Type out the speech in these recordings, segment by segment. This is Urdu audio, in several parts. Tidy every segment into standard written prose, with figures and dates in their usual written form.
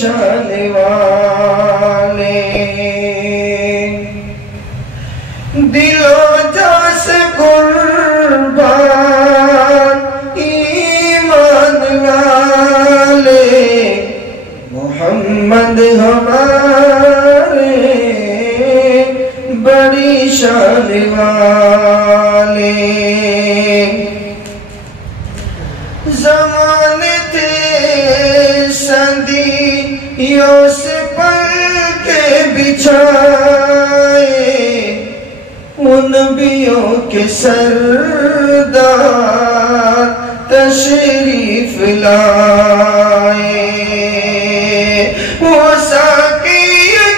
شان والے دل و جاں سے قربان ایمان والے محمد ہمارے بڑی شان والے زمانے تھے صدیوں سے پل کے بچھائے ان نبیوں کے سردار تشریف لائے وہ ساقی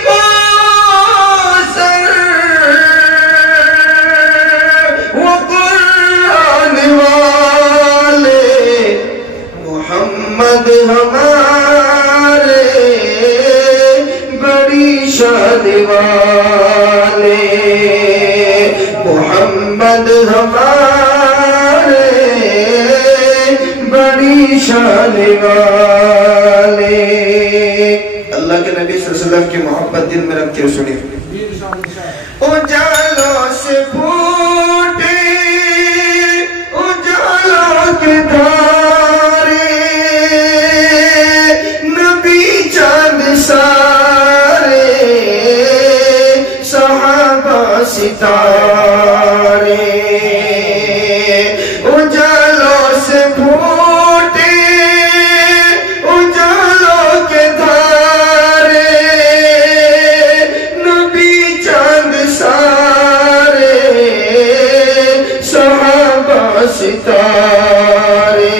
کوثر وہ قرآن والے محمد ہمارے بڑی شان والے محمد ہمارے بڑی شان والے اللہ کے نبی صلی اللہ علیہ وسلم کی محبت دل میں رکھتے ہوئے سنیے اجالوں سے پھوٹے اجالوں کے دھارے نبی چاند سارے صحابہ ستارے اجالوں سے پھوٹے اجالوں کے دھارے نبی چاند سارے صحابہ ستارے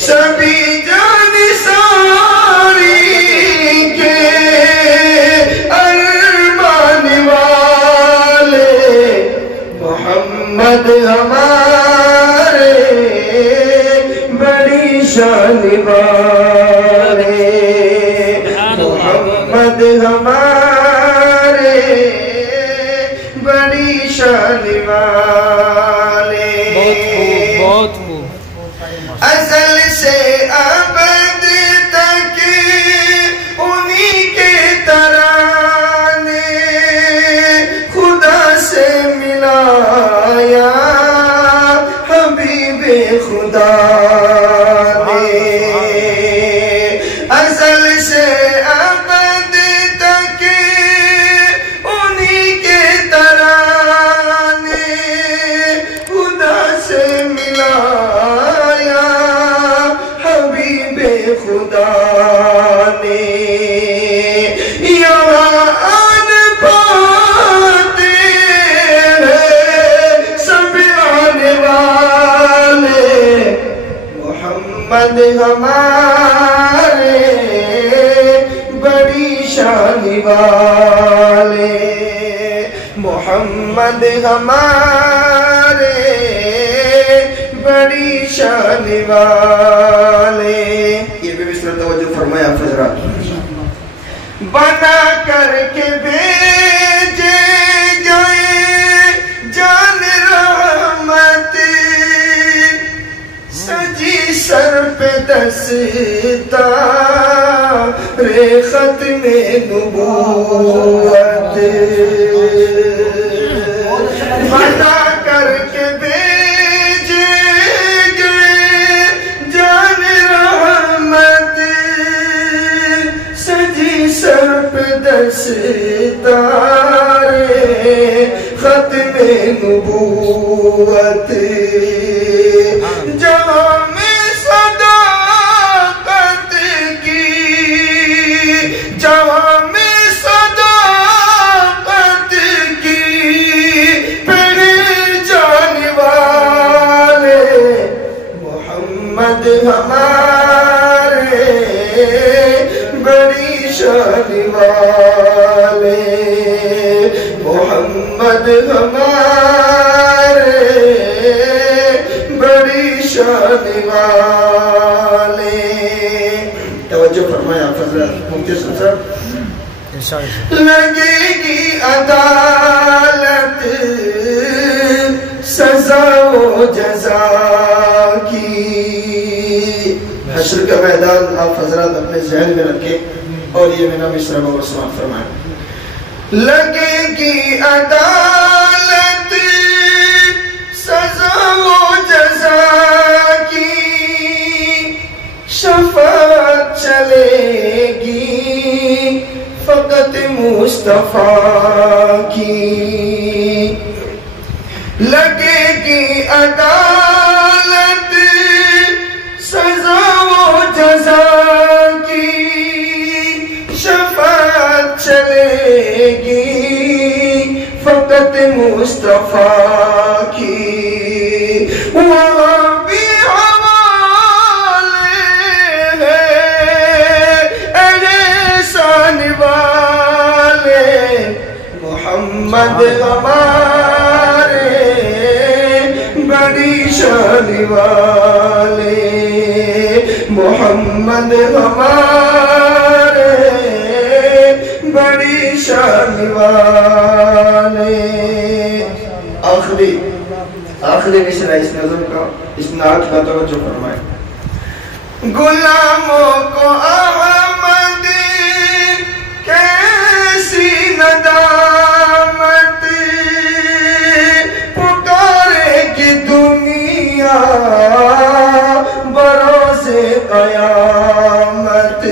سبھی جان ساری کے ارمان والے محمد ہمارے بڑی شان والے محمد ہمارے بڑی شان والے بہت خوب ازل سے ابد تک انہی کے ترانے خدا سے ملایا حبیب خدا نے ازل سے ابد تک انہی کے ترانے خدا سے ملایا حبیب خدا نے یہاں آن پاتے ہیں سب آنے والے محمد ہمارے بڑی شان والے محمد ہمارے بڑی شان والے یہ بھی اس طرح توجہ فرمایا حضرات بنا کر کے بھیجے گئے جان رحمت سجی سر پہ دستار ختم نبوت بنا کر کے بھیجے گئے جان رحمت سجی سر پہ دستار ختم نبوت جہاں میں صداقت کی جہاں میں صداقت کی پہچان والے محمد ہمارے بڑی شان والے محمد ہمارے بڑی شان والے توجہ فرمایا حضرت مفتی صاحب لگے گی عدالت سزا و جزا کی حشر کا میدان آپ حضرات اپنے ذہن میں رکھیں اور یہ میرا مصرع و سماعت فرمائیں۔ لگے گی عدالت سزا و جزا کی، شفاعت چلے گی فقط مصطفیٰ کی۔ لگے گی عدالت سزا و جزا کی، شفاعت چلے گی فقط مصطفیٰ کی۔ وہاں بھی حوالے ہیں احسان والے، محمد ہمارے بڑی شان والے، محمد ہمارے بڑی شان والے۔ آخری مصرع اس نظم کا، اس نعت کا توجہ فرمائیں۔ غلاموں کو احمد کیسی ندامت، پکارے کی دنیا بروز قیامت۔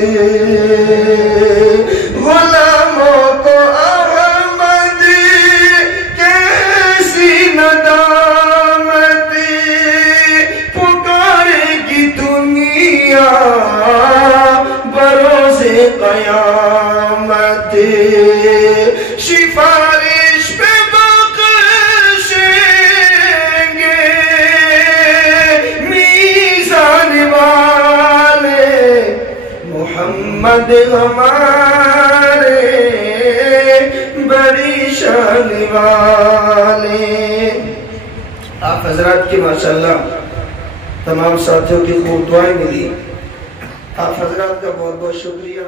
غلاموں کو احمد کیسی ندامت، پکارے کی دنیا بروز قیامت۔ سفارش پہ بخشیں گے میزان والے، محمد ہمارے بڑی شان والے۔ آپ حضرات کی ماشاءاللہ تمام ساتھیوں کی خوب دعائیں ملی، آپ حضرات کا بہت بہت شکریہ۔